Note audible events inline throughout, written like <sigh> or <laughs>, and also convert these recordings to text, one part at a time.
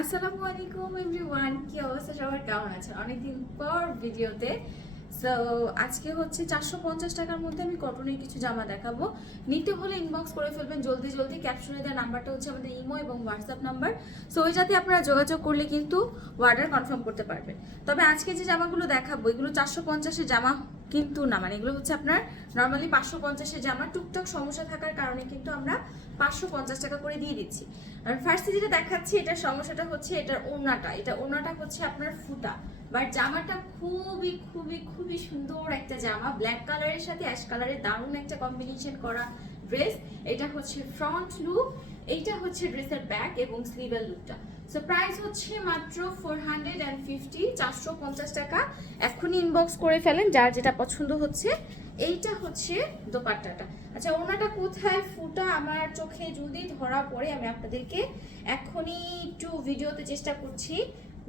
আসসালামু আলাইকুম এভরিওয়ান, কি অবস্থা? সবার কেমন আছেন? অনেকদিন পর ভিডিওতে। সো আজকে হচ্ছে চারশো পঞ্চাশ টাকার মধ্যে আমি কটনের কিছু জামা দেখাবো। নিতে হলে ইনবক্স করে ফেলবেন জলদি জলদি। ক্যাপশনে দেওয়া নাম্বারটা হচ্ছে আমাদের ইমো এবং হোয়াটসঅ্যাপ নাম্বার। সো ওই যাতে আপনারা যোগাযোগ করলে কিন্তু অর্ডার কনফার্ম করতে পারবেন। তবে আজকে যে জামাগুলো দেখাবো, এগুলো চারশো পঞ্চাশের জামা কিন্তু না মানে এগুলো হচ্ছে আপনার নর্মালি পাঁচশো পঞ্চাশের জামা টুকটাক সমস্যা থাকার কারণে কিন্তু আমরা পাঁচশো পঞ্চাশ টাকা করে দিয়ে দিচ্ছি। আর ফার্স্টে যেটা দেখাচ্ছি, এটার সমস্যাটা হচ্ছে এটার ওড়নাটা। এটা ওড়নাটা হচ্ছে আপনার ফুটা। বাট জামাটা খুবই খুবই খুবই সুন্দর একটা জামা। ব্ল্যাক কালারের সাথে অ্যাশ কালারের দারুণ একটা কম্বিনেশন করা ড্রেস এটা হচ্ছে ফ্রন্ট লুক এইটা হচ্ছে ড্রেসের ব্যাক এবং স্লিভের লুকটা। সো প্রাইস হচ্ছে মাত্র ফোর হান্ড্রেড অ্যান্ড ফিফটি চারশো পঞ্চাশ টাকা। এখনই ইনবক্স করে ফেলেন, যার যেটা পছন্দ হচ্ছে। এইটা হচ্ছে দোপাট্টাটা। আচ্ছা ওনাটা কোথায়? ফুটা আমার চোখে যদি ধরা পড়ে, আমি আপনাদেরকে এখনই একটু ভিডিওতে চেষ্টা করছি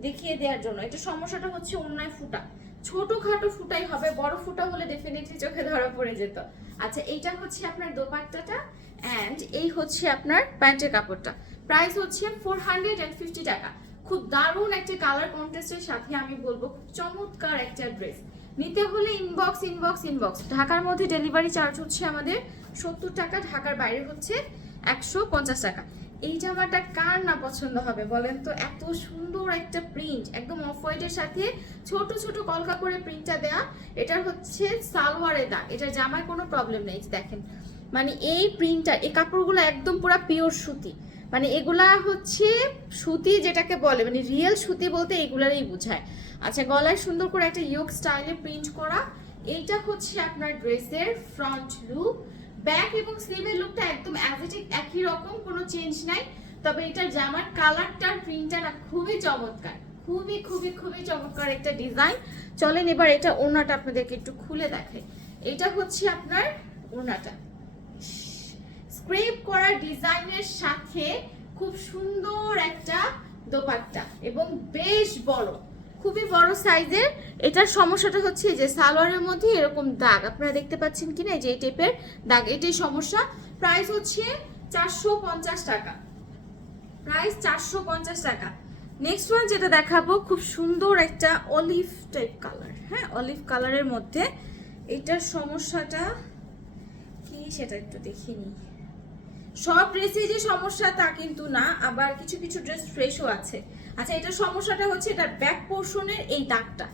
দেখিয়ে দেওয়ার জন্য। এটা সমস্যাটা হচ্ছে অন্যায় ফুটা। ছোটখাটো ফুটাই হবে, বড় ফুটা হলে ডেফিনেটলি চোখে ধরা পড়ে যেত। আচ্ছা এইটা হচ্ছে আপনার দোপাট্টাটা অ্যান্ড এই হচ্ছে আপনার প্যান্টের কাপড়টা। প্রাইস হচ্ছে ফোর হান্ড্রেড অ্যান্ড ফিফটি টাকা। খুব দারুণ একটা কালার কন্ট্রাস্টের সাথে আমি বলব, খুব চমৎকার একটা ড্রেস নিতে হলে ইনবক্স ইনবক্স ইনবক্স ঢাকার মধ্যে ডেলিভারি চার্জ হচ্ছে আমাদের সত্তর টাকা, ঢাকার বাইরে হচ্ছে একশো পঞ্চাশ টাকা। এই জামাটা কার না পছন্দ হবে বলেন তো? এত সুন্দর একটা প্রিন্ট একদম অফ হোয়াইটের সাথে ছোট ছোট কলকা করে প্রিন্টটা দেয়া। এটার হচ্ছে সালোয়ারের দাগ। এটার জামায় কোনো প্রবলেম নেই দেখেন। মানে এই প্রিন্টটা এই কাপড়গুলো একদম পুরো পিওর সুতি। মানে এগুলা হচ্ছে সুতি যেটাকে বলে মানে রিয়েল সুতি বলতে এগুলারই বোঝায়। আচ্ছা গলায় সুন্দর করে একটা ইয়োগ স্টাইলে প্রিন্ট করা। এইটা হচ্ছে আপনার ড্রেসের ফ্রন্ট লুক ব্যাক এবং স্লিভের লুকটা একদম অ্যাজেটিক একই রকম, কোনো চেঞ্জ নাই। তবে এটার জামার কালারটার প্রিন্টটা না খুবই চমৎকার। খুবই খুবই খুবই চমৎকার একটা ডিজাইন চলেন এবার এটা ওড়নাটা আপনাদেরকে একটু খুলে দেখাই। এটা হচ্ছে আপনার ওড়নাটা। স্ক্রেপ করা ডিজাইনের সাথে খুব সুন্দর একটা দোপাট্টা এবং বেশ বড়। খুবই বড় সাইজের। এটার সমস্যাটা হচ্ছে যে সালোয়ারের মধ্যে এরকম দাগ। আপনারা দেখতে পাচ্ছেন কিনা যে এই টাইপের দাগ। এটাই সমস্যা। প্রাইস হচ্ছে চারশো পঞ্চাশ টাকা। প্রাইস চারশো পঞ্চাশ টাকা। নেক্সট ওয়ান যেটা দেখাবো, খুব সুন্দর একটা অলিভ টাইপ কালার হ্যাঁ অলিভ কালারের মধ্যে। এটার সমস্যাটা কি সেটা একটু দেখিনি সব ড্রেসে যে সমস্যা তা কিন্তু না। আবার কিছু কিছু ড্রেস ফ্রেশও আছে। আচ্ছা এটা সমস্যাটা হচ্ছে এটার ব্যাক পোর্শনের এই দাগটা।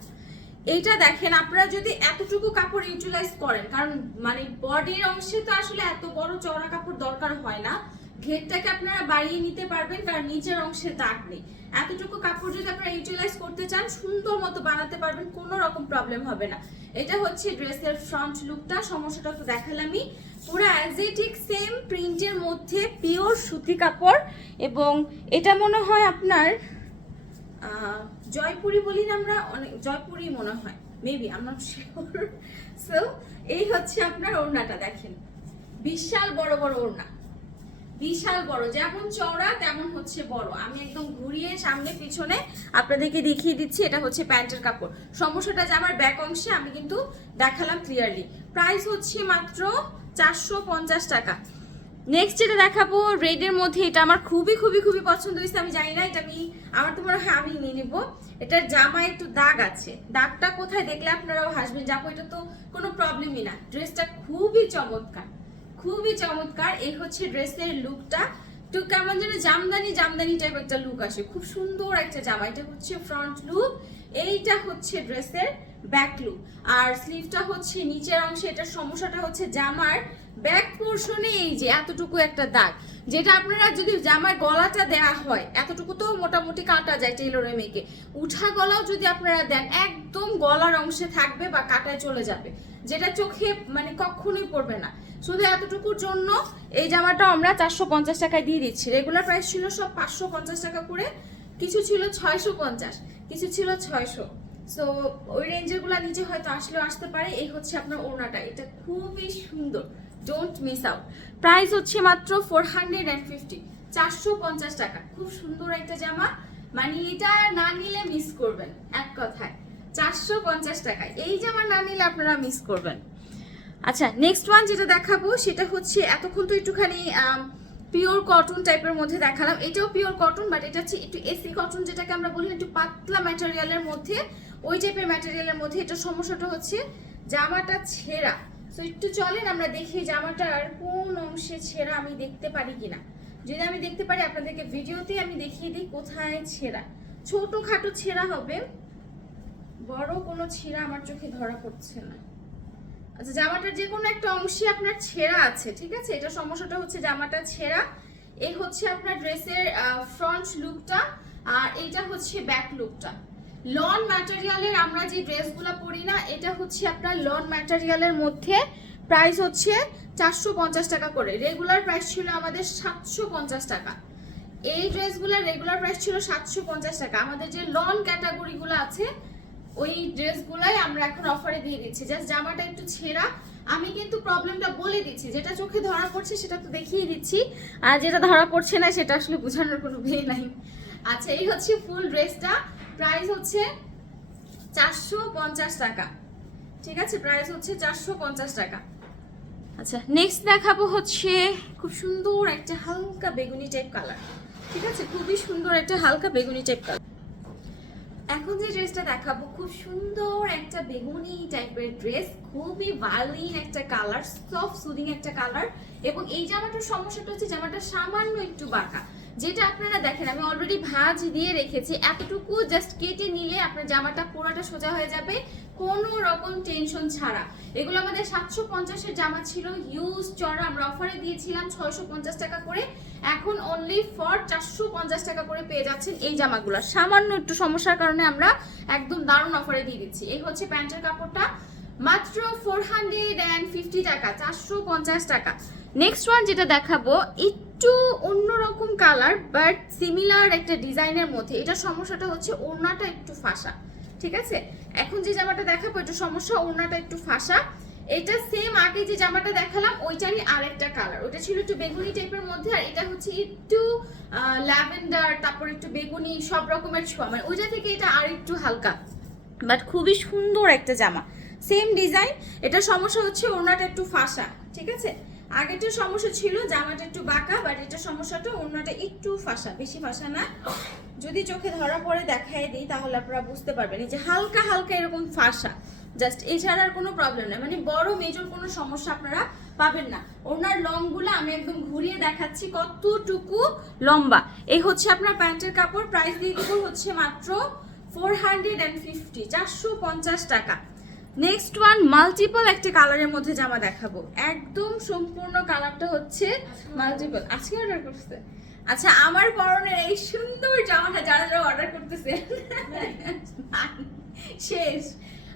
এইটা দেখেন, আপনারা যদি এতটুকু কাপড় ইউটিলাইজ করেন, কারণ মানে বডির অংশে তো আসলে এত বড় চওড়া কাপড় দরকার হয় না। ঘেরটাকে আপনারা বাড়িয়ে নিতে পারবেন, কারণ নিচের অংশে দাগ নেই। এতটুকু কাপড় যদি আপনারা ইউটিলাইজ করতে চান, সুন্দর মতো বানাতে পারবেন, কোনো রকম প্রবলেম হবে না। এটা হচ্ছে ড্রেসের ফ্রন্ট লুকটা সমস্যাটা তো দেখালামই। পুরো অ্যাজেটিক সেম প্রিন্টের মধ্যে পিওর সুতি কাপড় এবং এটা মনে হয় আপনার জয়পুরি বলি না আমরা অনেক, জয়পুরি মনে হয় মেবি আমরা শিওর সো এই হচ্ছে আপনার ওড়নাটা, দেখেন। বিশাল বড় বড় ওড়না। বিশাল বড়, যেমন চওড়া, তেমন হচ্ছে বড়। আমি একদম ঘুরিয়ে সামনে পিছনে আপনাদেরকে দেখিয়ে দিচ্ছি, এটা হচ্ছে প্যান্টের কাপড়। সমস্যাটা যে আমার ব্যাক অংশে, আমি কিন্তু দেখালাম ক্লিয়ারলি প্রাইস হচ্ছে মাত্র চারশো পঞ্চাশ টাকা। নেক্সট যেটা দেখাবো রেডের মধ্যে এটা আমার খুবই খুবই খুবই পছন্দ হয়েছে। আমি জানি না, এটা আমি, আমার তো মনে হয় আমি নিয়ে নেব। এটার জামায় একটু দাগ আছে। দাগটা কোথায় দেখলে আপনারাও হাসবেন যাব এটা তো কোনো প্রবলেমই না। ড্রেসটা খুবই চমৎকার খুবই চমৎকার। এই হচ্ছে ড্রেসের লুকটা একটু কেমন যেন জামদানি জামদানি টাইপ একটা লুক আসে। খুব সুন্দর একটা জামা। এটা হচ্ছে ফ্রন্ট লুক এইটা হচ্ছে ড্রেসের ব্যাক লুক আর স্লিভটা হচ্ছে নিচের অংশে। এটার সমস্যাটা হচ্ছে জামার ব্যাক পোর্শনে এই যে এতটুকু একটা দাগ, যেটা আপনারা যদি জামার গলাটা দেয়া হয়, এতটুকু তো মোটামুটি কাটা যায় টেলরে মেয়েকে। উঠা গলাও যদি আপনারা দেন, একদম গলার অংশে থাকবে বা কাটায় চলে যাবে, যেটা চোখে মানে কখনোই পড়বে না। শুধু এতটুকুর জন্য এই জামাটা আমরা চারশো পঞ্চাশ টাকায় দিয়ে দিচ্ছি। রেগুলার প্রাইস ছিল সব পাঁচশো পঞ্চাশ টাকা করে, কিছু ছিল ছয়শো পঞ্চাশ, কিছু ছিল ছয়শো। সো ওই রেঞ্জেরগুলো নিচে হয়তো আসলেও আসতে পারে। এই হচ্ছে আপনার ওড়নাটা। এটা খুবই সুন্দর। ডোন্ট মিস আউট প্রাইস হচ্ছে মাত্র ফোর হান্ড্রেড অ্যান্ড ফিফটি চারশো পঞ্চাশ টাকা। খুব সুন্দর একটা জামা। মানে এটা না নিলে মিস করবেন, এক কথায়। চারশো পঞ্চাশ টাকায়। এই জামা না নিলে আপনারা মিস করবেন। আচ্ছা নেক্সট ওয়ান যেটা দেখাবো, সেটা হচ্ছে এতক্ষণ তো একটুখানি পিওর কটন টাইপের মধ্যে দেখালাম। এটাও পিওর কটন বাট এটা হচ্ছে একটু এসি কটন যেটাকে আমরা বলি একটু পাতলা ম্যাটেরিয়ালের মধ্যে। ওই টাইপের ম্যাটেরিয়ালের মধ্যে এটা সমস্যাটা হচ্ছে জামাটা ছেঁড়া। তো একটু চলেন, আমরা দেখি জামাটার কোন অংশে ছেঁড়া আমি দেখতে পারি কিনা। যদি আমি দেখতে পারি, আপনাদেরকে ভিডিওতেই আমি দেখিয়ে দিই কোথায় ছেঁড়া। ছোটখাটো ছেঁড়া হবে, বড় কোনো ছেঁড়া আমার চোখে ধরা পড়ছে না। আচ্ছা জামাটার যে কোনো একটা অংশে আপনার ছেঁড়া আছে, ঠিক আছে? এটা সমস্যাটা হচ্ছে জামাটা ছেঁড়া। এই হচ্ছে আপনার ড্রেসের ফ্রন্ট লুকটা আর এইটা হচ্ছে ব্যাক লুকটা লন ম্যাটেরিয়ালের আমরা যে ড্রেসগুলো পরি না, এটা হচ্ছে আপনার লন ম্যাটেরিয়ালের মধ্যে প্রাইস হচ্ছে চারশো পঞ্চাশ টাকা করে। রেগুলার প্রাইস ছিল আমাদের সাতশো পঞ্চাশ টাকা। এই ড্রেসগুলোর রেগুলার প্রাইস ছিল সাতশো পঞ্চাশ টাকা। আমাদের যে লন ক্যাটাগরিগুলো আছে ওই ড্রেসগুলাই আমরা এখন অফারে দিয়ে দিচ্ছি। জাস্ট জামাটা একটু ছেঁড়া। আমি কিন্তু প্রবলেমটা বলে দিচ্ছি। যেটা চোখে ধরা পড়ছে সেটা তো দেখিয়ে দিচ্ছি। আর যেটা ধরা পড়ছে না, সেটা আসলে বোঝানোর কোনো বে নাই। আচ্ছা এই হচ্ছে ফুল ড্রেসটা প্রাইস হচ্ছে চারশো পঞ্চাশ টাকা। ঠিক আছে? প্রাইস হচ্ছে চারশো পঞ্চাশ টাকা। আচ্ছা নেক্সট দেখাবো হচ্ছে খুব সুন্দর একটা হালকা বেগুনি টাইপ কালার ঠিক আছে? খুবই সুন্দর একটা হালকা বেগুনি টাইপ কালার এখন যে ড্রেসটা দেখাবো, খুব সুন্দর একটা বেগুনি টাইপের ড্রেস খুবই ভালিন একটা কালার সফট সুদিং একটা কালার এবং এই জামাটার সমস্যাটা হচ্ছে জামাটা সামান্য একটু বাঁকা। যেটা আপনারা দেখেন, আমি অলরেডি ভাঁজ দিয়ে রেখেছি। এতটুকু জাস্ট কেটে নিলে আপনার জামাটা পুরোটা সোজা হয়ে যাবে। কোনো রকম টেনশন ছাড়া। এগুলো আমাদের সাতশো পঞ্চাশের জামা ছিল। হিউজ চড়া, আমরা অফারে দিয়েছিলাম ছয়শো পঞ্চাশ টাকা করে। এখন অনলি ফর চারশো পঞ্চাশ টাকা করে পেয়ে যাচ্ছেন এই জামাগুলো। সামান্য একটু সমস্যার কারণে আমরা একদম দারুণ অফারে দিয়ে দিচ্ছি। এই হচ্ছে প্যান্টের কাপড়টা। মাত্র ফোর হান্ড্রেড অ্যান্ড ফিফটি টাকা, চারশো পঞ্চাশ টাকা। নেক্সট ওয়ান যেটা দেখাবো একটু অন্যরকম কালার বাট সিমিলার একটা ডিজাইনের মধ্যে। এটা সমস্যাটা হচ্ছে ওড়নাটা একটু ফাঁসা, ঠিক আছে? এখন যে জামাটা দেখাবো, এটা সমস্যা, ওড়নাটা একটু ফাঁসা। এটা সেম আগে যে জামাটা দেখালাম, ওইটারই আরেকটা কালার ওটা ছিল একটু বেগুনি টাইপের মধ্যে, আর এটা হচ্ছে একটু ল্যাভেন্ডার তারপর একটু বেগুনি, সব রকমের ছোঁয়া মানে ওইটা থেকে এটা আর একটু হালকা। বাট খুবই সুন্দর একটা জামা। সেম ডিজাইন এটা সমস্যা হচ্ছে ওড়নাটা একটু ফাঁসা, ঠিক আছে? আগেরটা সমস্যা ছিল, জামাটা একটু বাঁকা বাট এটা সমস্যাটা ওড়নাটা একটু ফাঁসা, বেশি ফাঁসা না। যদি চোখে ধরা পড়ে দেখাই দিই, তাহলে আপনারা বুঝতে পারবেন। এই যে হালকা হালকা এরকম ফাঁসা জাস্ট এছাড়া আর কোনো প্রবলেম নেই মানে বড় মেজর কোনো সমস্যা আপনারা পাবেন না। ওনার লংগুলো আমি একদম ঘুরিয়ে দেখাচ্ছি, কতটুকু লম্বা। এই হচ্ছে আপনার প্যান্টের কাপড় প্রাইস দিয়ে দেবো হচ্ছে মাত্র ফোর হান্ড্রেড অ্যান্ড ফিফটি চারশো পঞ্চাশ টাকা। নেক্সট ওয়ান মাল্টিপল একটা কালারের মধ্যে জামা দেখাবো। একদম সম্পূর্ণ কালারটা হচ্ছে মাল্টিপল আজকে অর্ডার করছে। আচ্ছা আমার পরনের এই সুন্দর জামাটা যারা যারা অর্ডার করতেছে শেষ।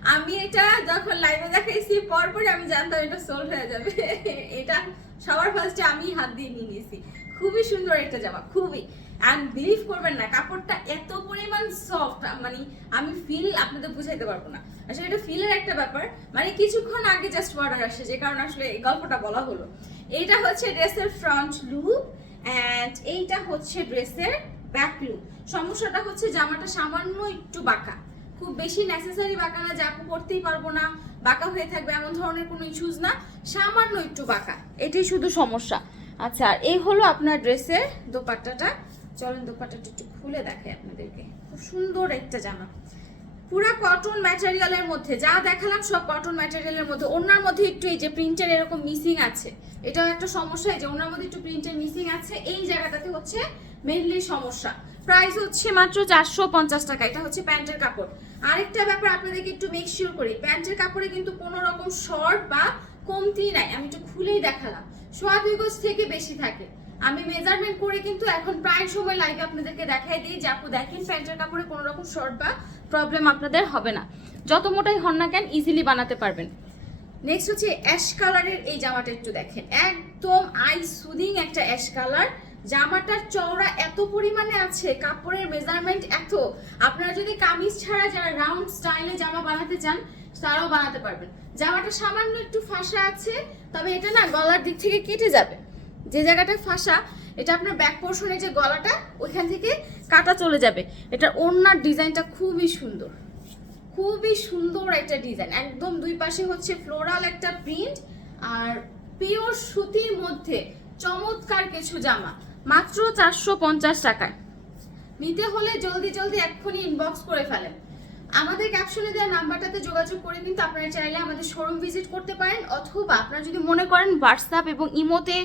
আমি এটা যখন লাইভে দেখাইছি, পরপরই আমি জানতাম এটা সোল্ড হয়ে যাবে। <laughs> এটা সবার ফার্স্টে আমি হাত দিয়ে নিয়ে নিয়েছি। খুবই সুন্দর একটা জামা, খুবই। অ্যান্ড বিলিভ করবেন না, কাপড়টা এত পরিমাণ সফট মানে আমি ফিল আপনাদের বুঝাইতে পারব না। আসলে এটা ফিলের একটা ব্যাপার। মানে কিছুক্ষণ আগে জাস্ট অর্ডার আসে, যে কারণে আসলে এই গল্পটা বলা হলো। এইটা হচ্ছে ড্রেসের ফ্রন্ট লুক অ্যান্ড এইটা হচ্ছে ড্রেসের ব্যাক লুক সমস্যাটা হচ্ছে জামাটা সামান্য একটু বাঁকা। খুব বেশি নেসেসারি বাঁকা না যে আপু পড়তেই পারব না, বাঁকা হয়ে থাকবে এমন ধরনের কোনো ইস্যুজ না, সামান্য একটু বাঁকা। এটাই শুধু সমস্যা। আচ্ছা আর এই হলো আপনার ড্রেসের দোপাট্টাটা। চলেন দোপাট্টাটা একটু খুলে দেখাই আপনাদেরকে। খুব সুন্দর একটা জামা। পুরা কটন ম্যাটেরিয়ালের মধ্যে, যা দেখালাম সব কটন ম্যাটেরিয়ালের মধ্যে। ওনার মধ্যে একটু এই যে প্রিন্টের এরকম মিসিং আছে। এটাও একটা সমস্যা যে ওনার মধ্যে একটু প্রিন্টের মিসিং আছে। এই জায়গাটাতে হচ্ছে মেইনলি সমস্যা। প্রাইস হচ্ছে মাত্র চারশো পঞ্চাশ টাকা, এটা হচ্ছে প্যান্টের কাপড়। আরেকটা ব্যাপার আপনাদেরকে একটু মেক শিওর করি, প্যান্টের কাপড়ে কিন্তু কোনো রকম শর্ট বা কমতি নাই, আমি একটু খুলেই দেখালাম। সোয়া দুই থেকে বেশি থাকে। আমি মেজারমেন্ট করে কিন্তু এখন প্রায় সময় লাইভে আপনাদেরকে দেখাই দিই, যে আপু দেখেন প্যান্টের কাপড়ে কোনো রকম শর্ট বা প্রবলেম আপনাদের হবে না। যত মোটাই হন না কেন ইজিলি বানাতে পারবেন। নেক্সট হচ্ছে অ্যাশ কালারের এই জামাটা একটু দেখেন। একদম আই সুদিং একটা অ্যাশ কালার জামাটার চওড়া এত পরিমাণে আছে, কাপড়ের মেজারমেন্ট এত। আপনারা যদি কামিজ ছাড়া যারা রাউন্ড স্টাইলে জামা বানাতে চান, তারাও বানাতে পারবেন। জামাটা সামান্য একটু ফাঁসা আছে, তবে এটা না গলার দিক থেকে কেটে যাবে। যে জায়গাটা ফাঁসা, এটা আপনার ব্যাক পোর্শনে যে গলাটা, ওইখান থেকে কাটা চলে যাবে। এটা ওড়নার ডিজাইনটা খুবই সুন্দর। খুবই সুন্দর একটা ডিজাইন। একদম দুই পাশে হচ্ছে ফ্লোরাল একটা প্রিন্ট আর পিওর সুতির মধ্যে চমৎকার কিছু জামা। মাত্র চারশো পঞ্চাশ টাকায়। নিতে হলে জলদি জলদি এক্ষুনি ইনবক্স করে ফেলেন। আমাদের ক্যাপশনে দেওয়া নাম্বারটাতে যোগাযোগ করে কিন্তু আপনারা চাইলে আমাদের শোরুম ভিজিট করতে পারেন, অথবা আপনারা যদি মনে করেন হোয়াটসঅ্যাপ এবং ইমোতে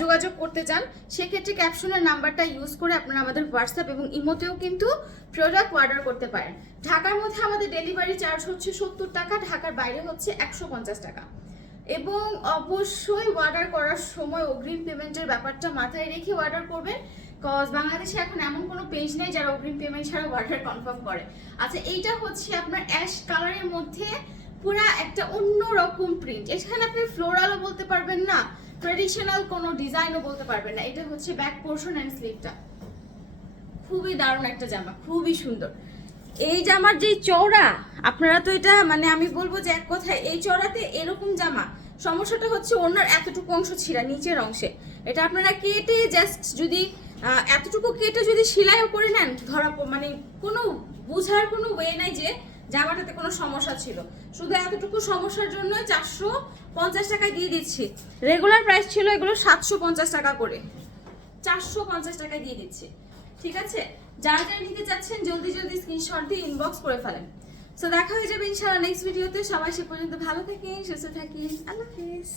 যোগাযোগ করতে চান, সেক্ষেত্রে ক্যাপশনের নাম্বারটা ইউজ করে আপনারা আমাদের হোয়াটসঅ্যাপ এবং ইমোতেও কিন্তু প্রোডাক্ট অর্ডার করতে পারেন। ঢাকার মধ্যে আমাদের ডেলিভারি চার্জ হচ্ছে সত্তর টাকা, ঢাকার বাইরে হচ্ছে একশো পঞ্চাশ টাকা। এবং অবশ্যই অর্ডার করার সময় অগ্রিম পেমেন্টের ব্যাপারটা মাথায় রেখে অর্ডার করবেন কজ বাংলাদেশে এখন এমন কোনো পেজ নেই যারা অগ্রিম পেমেন্ট ছাড়া অর্ডার কনফার্ম করে। আচ্ছা এইটা হচ্ছে আপনার অ্যাশ কালারের মধ্যে পুরা একটা অন্য রকম প্রিন্ট এখানে আপনি ফ্লোরালও বলতে পারবেন না ট্রেডিশনাল কোনো ডিজাইনও বলতে পারবেন না। এটা হচ্ছে ব্যাক পোর্শন অ্যান্ড স্লিভটা খুবই দারুণ একটা জামা, খুবই সুন্দর। এই জামার যেই চওড়া, আপনারা তো এটা মানে আমি বলব যে এক কথায় এই চওড়াতে এরকম জামা। সমস্যাটা হচ্ছে ওনার এতটুকু অংশ ছিঁড়া, নিচের অংশে। এটা আপনারা কেটে জাস্ট যদি এতটুকু কেটে যদি সেলাইও করে নেন, ধরা মানে কোনো বোঝার কোনো ওয়ে নাই যে জামাটাতে কোনো সমস্যা ছিল। শুধু এতটুকু সমস্যার জন্য চারশো পঞ্চাশ টাকায় দিয়ে দিচ্ছি। রেগুলার প্রাইস ছিল এগুলো সাতশো পঞ্চাশ টাকা করে। চারশো পঞ্চাশ টাকায় দিয়ে দিচ্ছি। ঠিক আছে? যারা যারা নিতে চাচ্ছেন, জলদি জলদি স্ক্রিনশট দিয়ে ইনবক্স করে ফেলেন। সো দেখা হয়ে যাবে ইনশাআল্লাহ নেক্সট ভিডিওতে সবাই সে পর্যন্ত ভালো থাকেন, সুস্থ থাকেন। আল্লাহ হাফেজ।